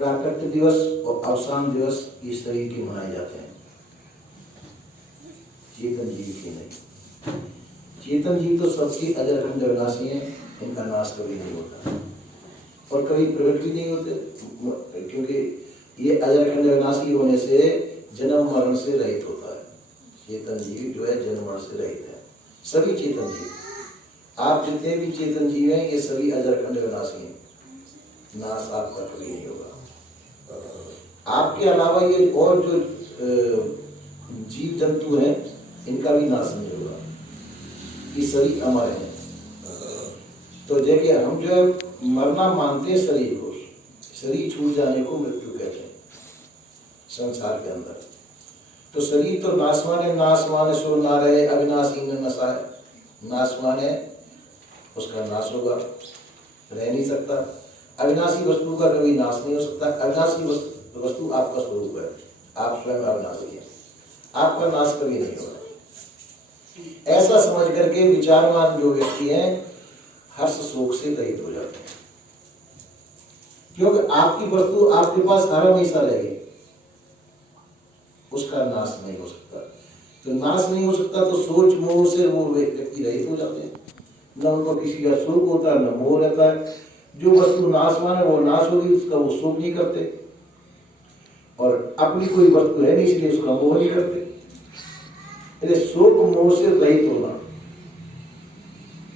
प्राकट्य दिवस और अवसान दिवस ये शरीर के मनाए जाते हैं, चेतन जीव के नहीं। चेतन जीव तो सबकी अजर अखंड विनाशी है, इनका नाश कभी नहीं होता और कभी प्रकट भी नहीं होते, क्योंकि ये अजर अखंड विनाशी होने से जन्म मरण से रहित होता है। चेतन जीव जो है जन्म मरण से रहित है, सभी चेतन जीव। आप जितने भी चेतन जीव हैं ये सभी अजर अखंड विनाशी हैं, नाश आपका कभी नहीं होगा। आपके अलावा ये और जो जीव जंतु हैं इनका भी नाश नहीं होगा, ये सभी अमर हैं। तो देखिए हम जो है मरना मानते हैं शरीर को, शरीर छूट जाने को मृत्यु कहते हैं संसार के अंदर। तो शरीर तो नाशवान है, नाशवान सो ना रहे अविनाशी न नशाए, नाशवान है उसका नाश होगा, रह नहीं सकता। अविनाशी वस्तु का कभी नाश नहीं हो सकता, अविनाशी वस्तु आपका स्वरूप है, आप स्वयं अविनाशी है, आपका नाश कभी नहीं होगा। ऐसा समझ करके विचारवान जो व्यक्ति हैं हर्ष शोक से रहित हो जाते हैं, क्योंकि आपकी वस्तु आपके पास हर हमेशा रहेगी, उसका नाश नहीं हो सकता। तो नाश नहीं हो सकता तो सोच मोह से वो व्यक्ति रहित हो जाते हैं, न उनको किसी का शोक होता है न मोह रहता है। जो वस्तु नाशवान है वो नाश होगी, उसका वो शोक नहीं करते, और अपनी कोई वस्तु है नहीं इसलिए उसका मोह नहीं करते। शोक मोह से रहित होना,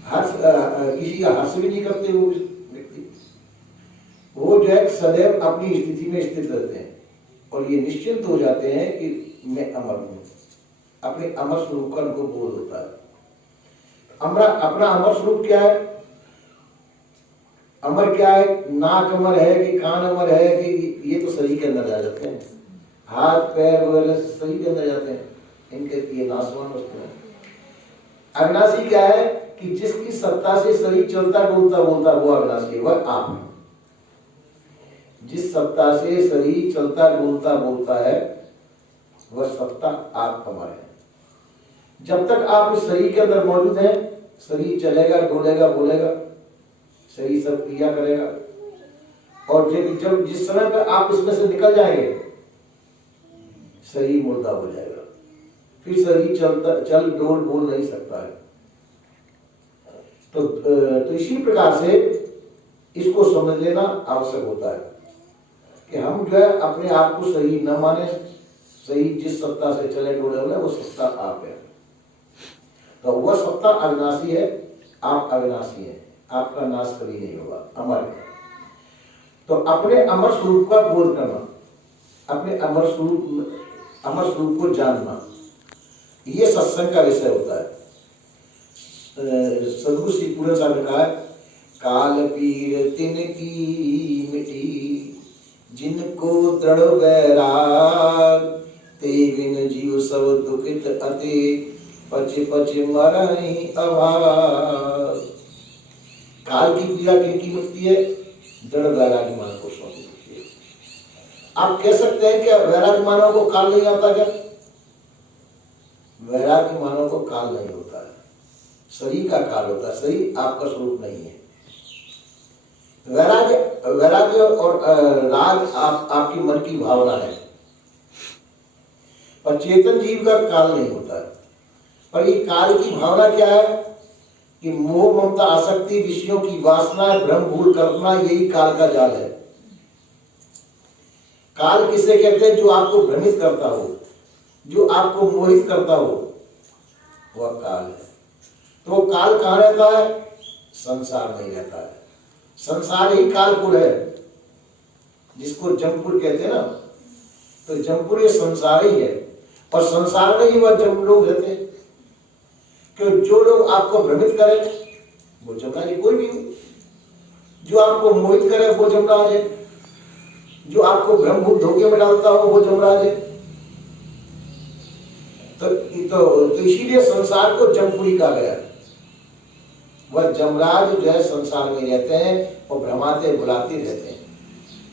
हर्ष किसी का हर्ष भी नहीं करते वो व्यक्ति, वो जो है सदैव अपनी स्थिति में स्थित रहते हैं और ये निश्चिंत हो जाते हैं कि मैं अमर हूं, अपने अमर स्वरूप का उनको बोध होता है। अपना अमर स्वरूप क्या है? अमर क्या है? नाक अमर है कि कान अमर है कि ये तो शरीर के अंदर जा जाते हैं, हाथ पैर वगैरह शरीर के अंदर जाते हैं, इनके ये नाशवान वस्तु है। अविनाशी क्या है कि जिसकी सत्ता से शरीर चलता डोलता बोलता वो अविनाशी है, वह आप है। जिस सत्ता से शरीर चलता डोलता बोलता है वह सत्ता आप अमर है। जब तक आप इस शरीर के अंदर मौजूद हैं, शरीर चलेगा डोलेगा बोलेगा, शरीर सब क्रिया करेगा, और जब जिस समय पर आप इसमें से निकल जाएंगे शरीर मुर्दा हो जाएगा, फिर शरीर चल डोल बोल नहीं सकता है। तो इसी प्रकार से इसको समझ लेना आवश्यक होता है कि हम जो है अपने आप को शरीर न माने, शरीर जिस सत्ता से चले डोले हुए वो सत्ता आप है। तो वह सत्ता अविनाशी है, आप अविनाशी हैं, आपका नाश कभी नहीं होगा, अमर है। तो अपने अमर स्वरूप का बोध करना, अपने अमर स्वरूप को जानना, ये सत्संग का विषय होता है। सदगुरु श्री पूरन साहब ने कहा है, काल पीर तिनकी मिटी जिनको दृढ़ वैराग, ते बिन जीव सब दुखित अति पच पच मरहि अभाग। काल की पीड़ा किनकी मिटती है? दृढ़ वैरागी मान को मिटती है। आप कह सकते हैं क्या वैरागी मानव को काल नहीं आता? क्या वैरागी मानव को काल नहीं होता है, शरीर का काल होता है, शरीर आपका स्वरूप नहीं है। वैराग्य और राग आपकी मन की भावना है, पर चेतन जीव का काल नहीं होता है। पर ये काल की भावना क्या है कि मोह ममता आसक्ति विषयों की वासना भ्रम भूल कल्पना, यही काल का जाल है। काल किसे कहते हैं? जो आपको भ्रमित करता हो, जो आपको मोहित करता हो, वह काल है। तो काल कहाँ रहता है? संसार में रहता है। संसार ही कालपुर है, जिसको जमपुर कहते हैं ना, तो जमपुर ये संसार ही है, और संसार में ही वह जम लोग रहते हैं। क्यों? जो लोग आपको भ्रमित करें वो जमराज है, कोई भी हो। जो आपको मोहित करे वो जमराज है, जो आपको ब्रह्मभूत धोखे में डालता हो वो जमराज है। तो इसीलिए संसार को जमपुरी कहा गया। वह जमराज जो है संसार में रहते हैं और भ्रमाते बुलाते रहते हैं,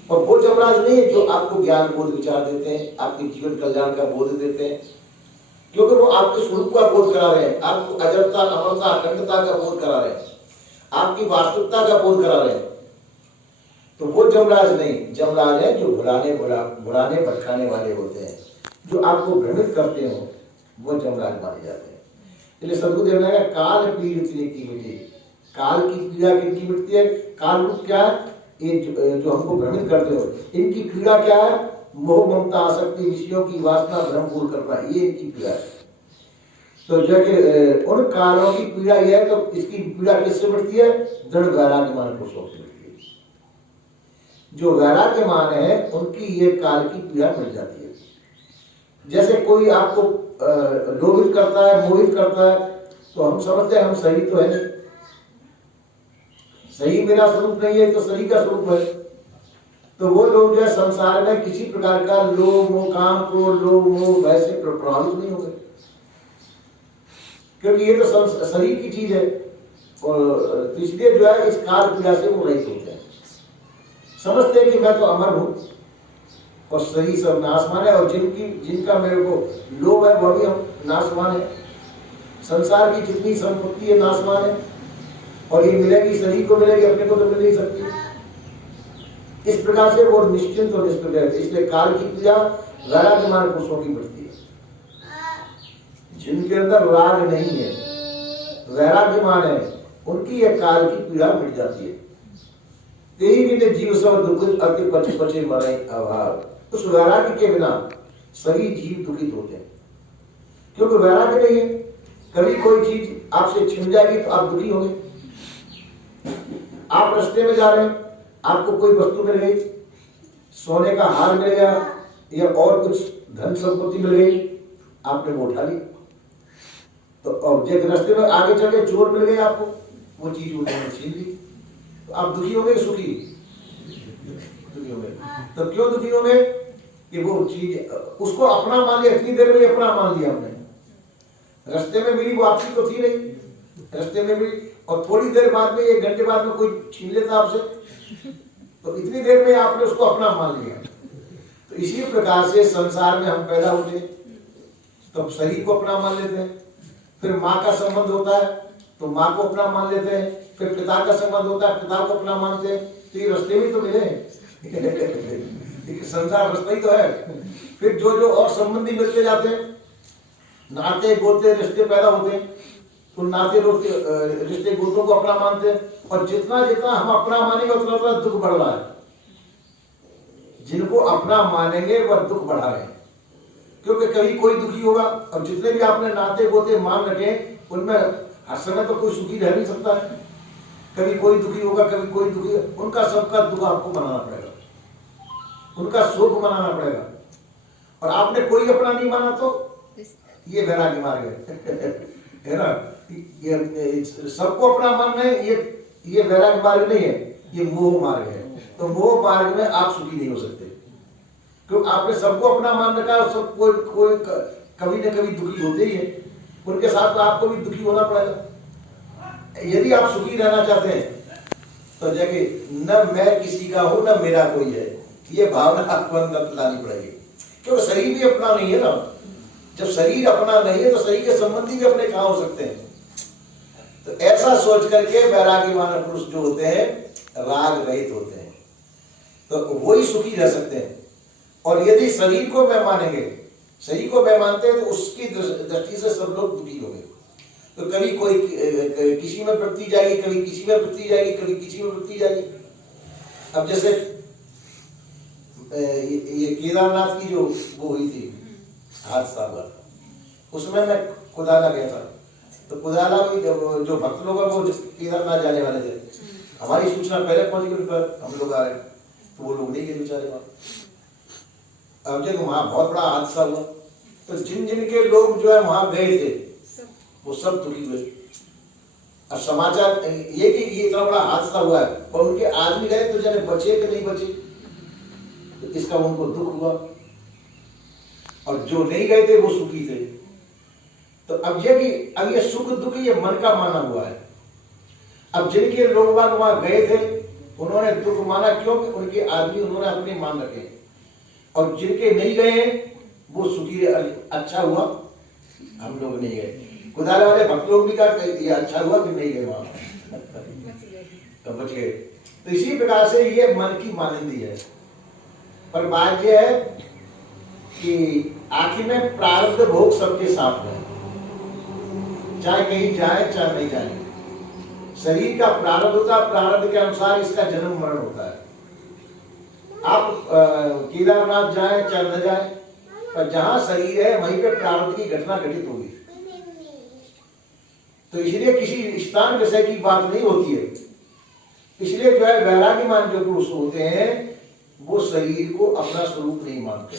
और वो जमराज नहीं है जो आपको ज्ञान बोध विचार देते हैं, आपके जीवन कल्याण का बोध देते हैं, क्योंकि वो आपके स्वरूप का बोध करा रहे हैं, आपको अजरता अमरता अखंडता का बोध करा रहे हैं, आपकी वास्तविकता का बोध करा रहे हैं। तो वो जमराज नहीं, जमराज है जो बुलाने भटकाने वाले होते हैं, जो आपको भ्रमित करते हो, वो जमराज माने जाते हैं। इसलिए सदगुरुदेव ने कहा काल पीड़ित की मिटी, काल की पीड़ा किनकी मिटती है? काल रूप क्या है? ये जो हमको भ्रमित करते हो, इनकी पीड़ा क्या है? मोह ममता आसक्ति विषयों की वासना भ्रम पूर्ण करना, ये इनकी पीड़ा है। तो जो कि उन कालों की पीड़ा यह है, तो इसकी पीड़ा किससे मिटती है? दृढ़ वैराग्यमान पुरुषों से मिटती है। जो वैराग्यमान है उनकी ये काल की पीड़ा मिट जाती है। जैसे कोई आपको लोभित करता है, मोहित करता है, तो हम समझते हैं हम सही तो है नहीं, सही मेरा स्वरूप नहीं है, तो सही का स्वरूप है। तो वो लोग जो है संसार में किसी प्रकार का लोभ मोह काम क्रोध लोभ मोह वैसे प्रभावित नहीं होंगे, क्योंकि ये तो शरीर की चीज है। और इसलिए जो है इस काल पीड़ा से वो रहित होते हैं, समझते हैं कि मैं तो अमर हूं और सही सब नाशवान है, और जिनका मेरे को लोभ है वह भी नाशवान है। संसार की जितनी संपत्ति है नाशवान है, और ये मिलेगी शरीर को मिलेगी, अपने को तो मिल नहीं सकती। इस प्रकार से वो निश्चिंत और निष्प्रभ रहते। इसलिए काल की पीड़ा वैराग्यमान पुरुषों की बढ़ती है। जिनके अंदर राग नहीं है, वैराग्यमान है, उनकी यह काल की पीड़ा मिट जाती है। तेई भी जीव सब दुखित अति पचे पचे मरे अभाव। उस वैराग्य के बिना सभी जीव दुखित होते हैं, क्योंकि वैराग्य नहीं है। कभी कोई चीज आपसे छिन जाएगी तो आप दुखी होंगे। आप रास्ते में जा रहे हैं, आपको कोई वस्तु मिल गई, सोने का हार मिल गया या और कुछ धन संपत्ति मिल गई, आपने वो उठा ली। तो ऑब्जेक्ट रास्ते में आगे चल के चोर मिल गए आपको, वो चीज उन्होंने छीन ली, तो आप दुखी हो गए सुखी? दुखी हो गए। तो क्यों दुखी हो गए? कि वो चीज उसको अपना मान लिया, इतनी देर में अपना मान लिया हमने। रास्ते में मिली वो आपकी तो थी नहीं, रास्ते में मिली, और थोड़ी देर बाद में, 1 घंटे बाद में कोई छीन लेता आपसे, तो इतनी देर में आपने उसको अपना मान लिया। तो इसी प्रकार से संसार में हम पैदा होते तो शरीर को अपना मान लेते हैं, फिर माँ का संबंध होता है तो माँ को अपना मान लेते हैं, फिर पिता का संबंध होता है, पिता को अपना मानते हैं। तो ये रास्ते में तो मिले संसार रास्ता ही तो है। फिर जो जो और संबंधी मिलते जाते हैं, नाते गोते रिश्ते पैदा होते हैं, तो नाते रिश्ते गोतों को अपना मानते हैं, और जितना जितना हम अपना मानेंगे उतना उतना दुख बढ़ रहा है। जिनको अपना मानेंगे वह दुख बढ़ा रहे हैं, क्योंकि कभी कोई दुखी होगा, और जितने भी आपने नाते गोते मान रखे उनमें हर समय तो कोई सुखी रह नहीं सकता है। कभी कोई दुखी होगा, कभी कोई दुखी, उनका सबका दुख आपको मनाना पड़ेगा, उनका शोक मनाना पड़ेगा। और आपने कोई अपना नहीं माना तो ये वैराग्य मार्ग है ना। ये सबको अपना मानना है, ये वैराग्य मार्ग नहीं है, ये मोह मार्ग है। तो मोह मार्ग में आप सुखी नहीं हो सकते, क्योंकि आपने सबको अपना मान रखा है, सब कोई कभी न कभी दुखी होते ही है, उनके साथ तो आपको भी दुखी होना पड़ेगा। यदि आप सुखी रहना चाहते हैं तो जगह न मैं किसी का हूं न मेरा कोई है, ये भावना आपको अंदर लानी पड़ेगी, क्योंकि शरीर भी अपना नहीं है ना। जब शरीर अपना नहीं है तो शरीर के संबंधी भी अपने कहां हो सकते हैं। तो ऐसा सोच करके वैराग्यमान पुरुष जो होते हैं राग रहित होते हैं, तो वही सुखी रह सकते हैं। और यदि शरीर को मैं मानेंगे, शरीर को मैं मानते हैं, तो उसकी दृष्टि से सब लोग दुखी होंगे। तो कभी कोई किसी में वृत्ति जाएगी, कभी किसी में वृत्ति जाएगी, कभी किसी में वृत्ति जाएगी। अब जैसे ये केदारनाथ की जो वो हुई थी हादसा हुआ, उसमें मैं कुदाला गया था। तो कुदाला जो भक्त लोग वो केदारनाथ जाने वाले थे, हमारी सूचना पहले पहुंच गई, पर हम लोग आ रहे, तो वो लोग नहीं गए बेचारे वहां। अब जब वहां बहुत बड़ा हादसा हुआ, तो जिन जिन के लोग जो है वहां गए थे वो सब दुखी हुए। अब समाचार ये कि ये इतना बड़ा हादसा हुआ है, और उनके आदमी गए तो जाने बचे कि नहीं बचे, तो इसका उनको दुख हुआ। और जो नहीं गए थे वो सुखी थे। तो अब ये सुख दुख ये मन का माना हुआ है। अब जिनके लोग वहां गए थे उन्होंने दुख माना, क्योंकि उनके आदमी उन्होंने अपने मान रखे, और जिनके नहीं गए वो सुखी, अच्छा हुआ हम लोग नहीं गए। कुदाला वाले भक्त लोग भी कहा ये अच्छा हुआ कि नहीं गए वहां, तो बच गए। तो इसी प्रकार से ये मन की मानिंदी है। पर बात यह है कि आखिर में प्रारब्ध भोग सबके साथ में, चाहे कहीं जाए चाहे नहीं जाए, शरीर का प्रारब्ध होता है, प्रारब्ध के अनुसार इसका जन्म मरण होता है। आप केदारनाथ जाए चाहे न जाए, पर जहां शरीर है वहीं पे प्रारब्ध की घटना घटित होगी। तो इसलिए किसी स्थान विषय की बात नहीं होती है। इसलिए जो है वैराग्यमान जो पुरुष होते हैं वो शरीर को अपना स्वरूप नहीं मानते।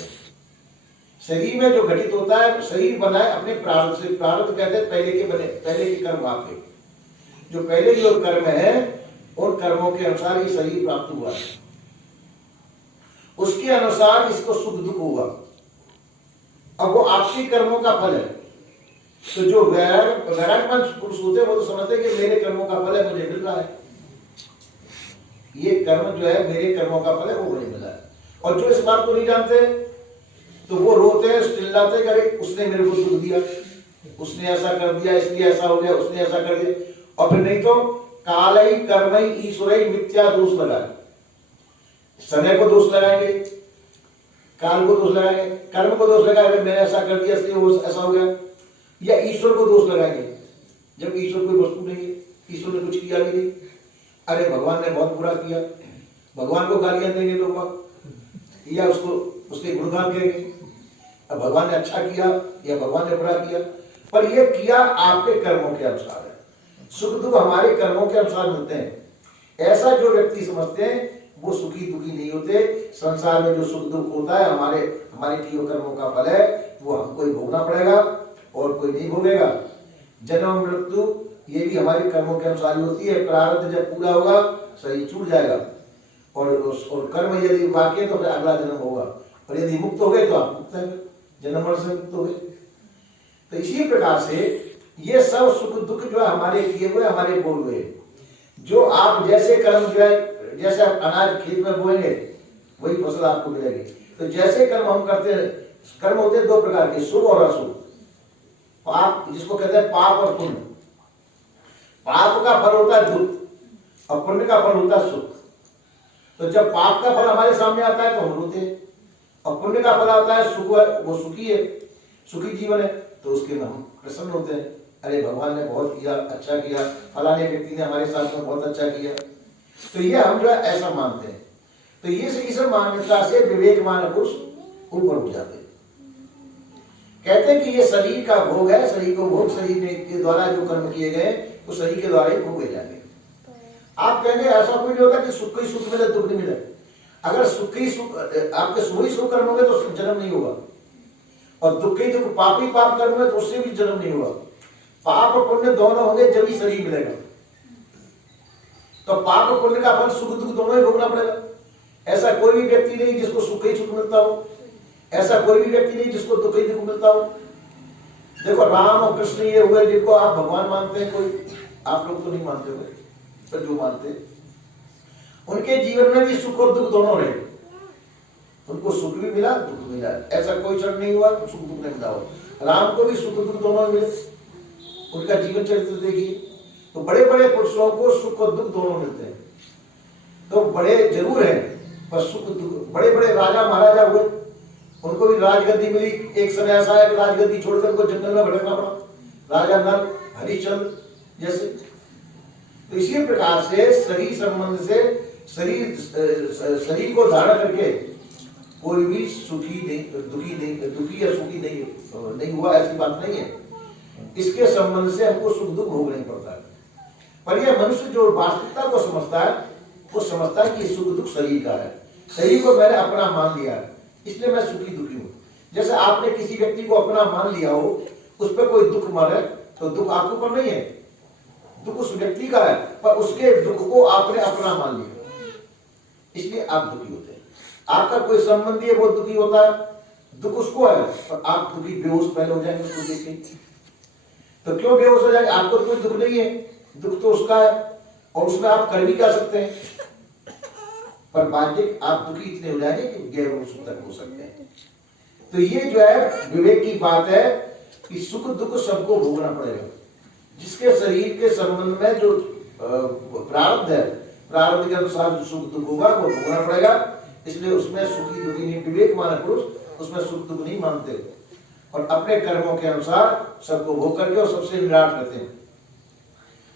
शरीर में जो घटित होता है, शरीर बना है अपने प्रारब्ध से। प्रारब्ध कहते हैं पहले के बने, पहले के कर्म आपके, जो पहले जो कर्म है उन कर्मों के अनुसार ये शरीर प्राप्त हुआ है, उसके अनुसार इसको सुख दुख होगा। अब वो आपके कर्मों का फल है। तो जो वैराग्यवान पुरुष होते हैं वो तो समझते हैं कि मेरे कर्मों का फल है, मुझे मिल रहा है, ये कर्म जो है मेरे कर्मों का फल है, वो मुझे मिला है। और जो इस बात को नहीं जानते तो वो रोते हैं, चिल्लाते हैं, अरे उसने मेरे को दुख दिया, उसने ऐसा कर दिया, इसलिए ऐसा हो गया, उसने ऐसा कर दिया। और फिर नहीं तो कालई कर्मई ईश्वरई मिथ्या दोष लगाए, समय को दोष लगाएंगे, काल को दोष लगाएंगे, कर्म को दोष लगाएंगे, मैंने ऐसा कर दिया इसलिए वो ऐसा हो गया, या ईश्वर को दोष लगाएंगे जब ईश्वर कोई वस्तु नहीं है, ईश्वर ने कुछ किया भी नहीं। अरे भगवान ने बहुत बुरा किया, भगवान को गालियां देंगे लोग, या उसको उसके गुणगान करेंगे। अब भगवान ने अच्छा किया या भगवान ने बुरा किया, पर यह किया आपके कर्मों के अनुसार है। सुख दुख हमारे कर्मों के अनुसार मिलते हैं। ऐसा जो व्यक्ति समझते हैं वो सुखी दुखी नहीं होते। संसार में जो सुख दुख होता है हमारे किए कर्मों का फल है, वो हमको ही भोगना पड़ेगा और कोई नहीं भोगेगा। जन्म मृत्यु ये भी हमारे कर्मों के अनुसार ही होती है। प्रारब्ध जब पूरा होगा शरीर छूट जाएगा, और कर्म यदि बाकी है तो फिर अगला जन्म होगा, और यदि मुक्त हो गए तो आप मुक्त हैं, जन्म मरण से मुक्त हो गए। तो इसी प्रकार से ये सब सुख दुख जो है हमारे किए हुए, हमारे बोए हुए। जो आप जैसे कर्म जो है, जैसे आप अनाज खेत में बोएंगे वही फसल आपको मिलेगी। तो जैसे कर्म हम करते हैं, कर्म होते हैं दो प्रकार के, शुभ और अशुभ। पाप जिसको कहते हैं पाप और पुण्य। पाप का फल होता है दुख और पुण्य का फल होता है सुख। तो जब पाप का फल हमारे सामने आता है तो हम रोते हैं, और पुण्य का फल आता है सुख, वो सुखी है, सुखी जीवन है, तो उसके में हम प्रसन्न होते हैं। अरे भगवान ने बहुत किया, अच्छा किया, फलाने व्यक्ति ने हमारे साथ में बहुत अच्छा किया। तो ये हम जो है ऐसा मानते हैं। तो ये इस मान्यता से विवेकमान पुरुष ऊपर उठ जाते हैं। कहते हैं कि ये शरीर का भोग है, शरीर को भोग, शरीर के द्वारा जो कर्म किए गए वो शरीर के द्वारा ही भोगे जाएंगे। आप कहेंगे ऐसा कोई नहीं होता कि सुख ही सुख मिले दुख नहीं मिले। अगर सुख ही सुख, आपके सुख ही सुख कर्म होंगे तो जन्म नहीं होगा, और दुख ही दुख, पाप ही पाप कर्म होंगे तो उससे भी जन्म नहीं होगा। पाप और पुण्य दोनों होंगे जब ही शरीर मिलेगा। तो पाप और पुण्य का फल सुख दुख दोनों ही भोगना पड़ेगा। ऐसा कोई भी व्यक्ति नहीं जिसको सुख ही सुख मिलता हो, ऐसा कोई भी व्यक्ति नहीं जिसको दुख ही दुख मिलता हो। देखो राम और कृष्ण ये हुए जिनको आप भगवान मानते हैं, कोई आप लोग तो नहीं मानते हुए, पर जो मानते हैं उनके जीवन में भी सुख और दुख दोनों रहे। उनको सुख भी मिला दुख भी मिला, ऐसा कोई क्षण नहीं हुआ सुख दुख नहीं मिला हो। राम को भी सुख दुख दोनों मिले, उनका जीवन चरित्र देखिए। तो बड़े बड़े पुरुषों को सुख और दुख दोनों मिलते हैं। तो बड़े जरूर हैं पर सुख दुख। बड़े बड़े राजा महाराजा हुए, उनको भी राजगद्दी मिली। एक समय ऐसा है कि राजगद्दी छोड़कर उनको जंगल में भटकना पड़ा, राजा नल, हरिश्चंद्र जैसे। तो इसी प्रकार से शरीर संबंध से शरीर को धारण करके कोई भी सुखी नहीं, दुखी या सुखी नहीं हुआ, ऐसी बात नहीं है। इसके संबंध से हमको सुख दुख भोगना ही पड़ता है। पर यह मनुष्य जो वास्तविकता को समझता है वो समझता है कि सुख दुख शरीर का है। शरीर को मैंने अपना मान लिया है इसलिए मैं सुखी दुखी हूँ। जैसे आपने किसी व्यक्ति को अपना मान लिया हो, उस पर कोई दुख मरे तो दुख आपके ऊपर नहीं है, दुख उस व्यक्ति का है, पर उसके दुख को आपने अपना मान लिया इसलिए आप दुखी होते हैं। आपका कोई संबंधी है वो दुखी होता है, दुख उसको है, पर आप दुखी बेहोश पहले हो जाएंगे उसको देख के। तो क्यों बेहोश हो जाएंगे? आपको कोई दुख नहीं है, दुख तो उसका है, और उसमें आप कर भी क्या सकते हैं, पर बाध्य आप दुखी इतने हो जाएंगे कि गैर सुख तक हो सकते हैं। तो ये जो है विवेक की बात है कि सुख दुख सबको भोगना पड़ेगा। जिसके शरीर के संबंध में जो प्रारब्ध है प्रारब्ध के अनुसार जो सुख दुख होगा वो भोगना पड़ेगा। इसलिए उसमें सुखी दुखी नहीं, विवेकमान पुरुष उसमें सुख दुख नहीं मानते और अपने कर्मों के अनुसार सबको भोग करके और सबसे विराट रहते हैं,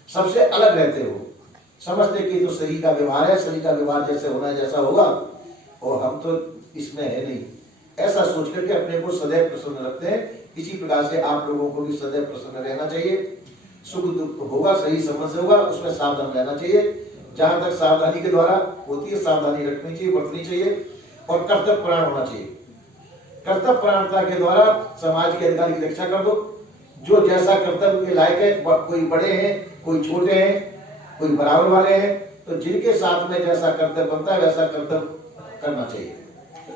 सबसे अलग रहते हो। समझते कि तो शरीर का व्यवहार है, शरीर का व्यवहार जैसे होना है जैसा होगा और हम तो इसमें है नहीं, ऐसा सोच करके अपने को सदैव प्रसन्न रखते हैं। इसी प्रकार से आप लोगों को भी सदैव प्रसन्न रहना चाहिए। सुख दुख होगा सही समझ से होगा, उसमें सावधान रहना चाहिए। जहां तक सावधानी के द्वारा होती है सावधानी रखनी चाहिए, बरतनी चाहिए और कर्तव्य परायण होना चाहिए। कर्तव्य परायणता के द्वारा समाज के अधिकार की रक्षा कर दो। जो जैसा कर्तव्य के लायक है, कोई बड़े हैं कोई छोटे हैं कोई बराबर वाले हैं, तो जिनके साथ में जैसा कर्तव्य बनता है वैसा कर्तव्य करना चाहिए।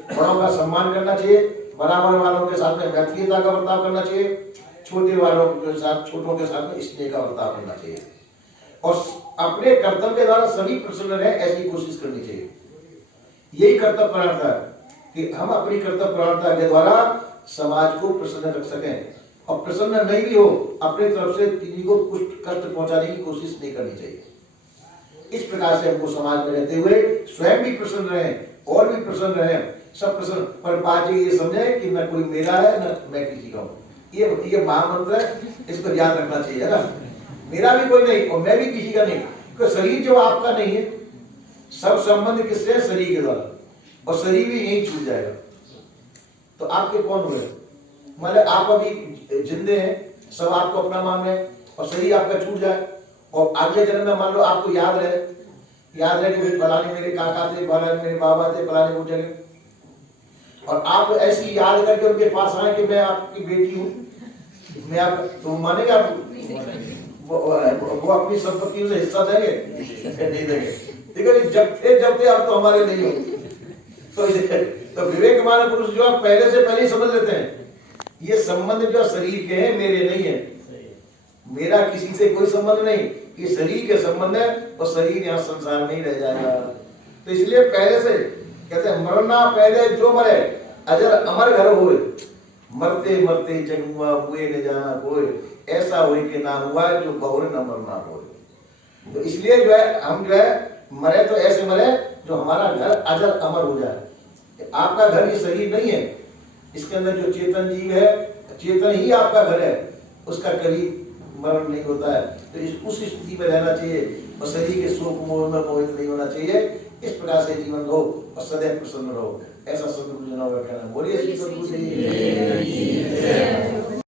बड़ों का सम्मान करना चाहिए, बराबर वालों के साथ में मैत्रीयता का बर्ताव करना चाहिए, छोटे वालों के साथ छोटों के साथ में स्नेह का बर्ताव करना चाहिए और अपने कर्तव्य के द्वारा सभी प्रसन्न रहे ऐसी कोशिश करनी चाहिए। यही कर्तव्य परायणता है कि हम अपनी कर्तव्य परायणता के द्वारा समाज को प्रसन्न रख सकें और प्रसन्न नहीं भी हो अपनी तरफ से किसी को कुछ कष्ट पहुंचाने की कोशिश नहीं करनी चाहिए। इस प्रकार से हमको समाज में रहते हुए स्वयं भी प्रसन्न रहे और भी प्रसन्न रहे, सब प्रसन्न। पर बात ये समझे कि न कोई मेरा है न मैं किसी का हूँ, ये महामंत्र है, इसको याद रखना चाहिए ना। मेरा भी कोई नहीं और मैं भी किसी का नहीं, क्योंकि शरीर जो आपका नहीं है, सब संबंध किससे है? शरीर के द्वारा, और शरीर भी यही छूट जाएगा तो आपके कौन हुए? मतलब आप अभी जिंदे हैं, सब आपको अपना मान रहे हैं और शरीर आपका छूट जाए और अगले जन्म में मान लो आपको याद रहे कि फलाने मेरे काका थे, फलाने मेरे बाबा थे, फलाने वो जगह, और आप ऐसी याद करके उनके पास आए कि मैं आपकी बेटी हूँ, मैं आप तो मानेगा आप? वो अपनी संपत्ति से हिस्सा देंगे? नहीं देंगे। ठीक है, जब थे अब तो हमारे नहीं हो। तो विवेकमान पुरुष जो आप पहले से पहले समझ लेते हैं ये संबंध जो शरीर के हैं मेरे नहीं है, मेरा किसी से कोई संबंध नहीं, ये शरीर के संबंध है और शरीर यहाँ संसार में ही रह जाएगा। तो इसलिए पहले से कहते हैं मरना पहले जो मरे अजर अमर घर होए, मरते मरते जग हुआ हुए न जाना कोई, ऐसा हुए के नाम हुआ जो बहुर न मरना होए। तो इसलिए जो है हम जो है मरे तो ऐसे मरे जो हमारा घर अजर अमर हो जाए। आपका घर ये शरीर नहीं है, इसके अंदर जो चेतन जीव है, चेतन ही आपका घर है, उसका कभी मरण नहीं होता है। तो उस स्थिति में रहना चाहिए और शरीर के शोक मोह में मोहित नहीं होना चाहिए। इस प्रकार से जीवन रहो और सदैव प्रसन्न रहो, ऐसा सदगुरु जनाब का कहना। बोलिए सदगुरु जी।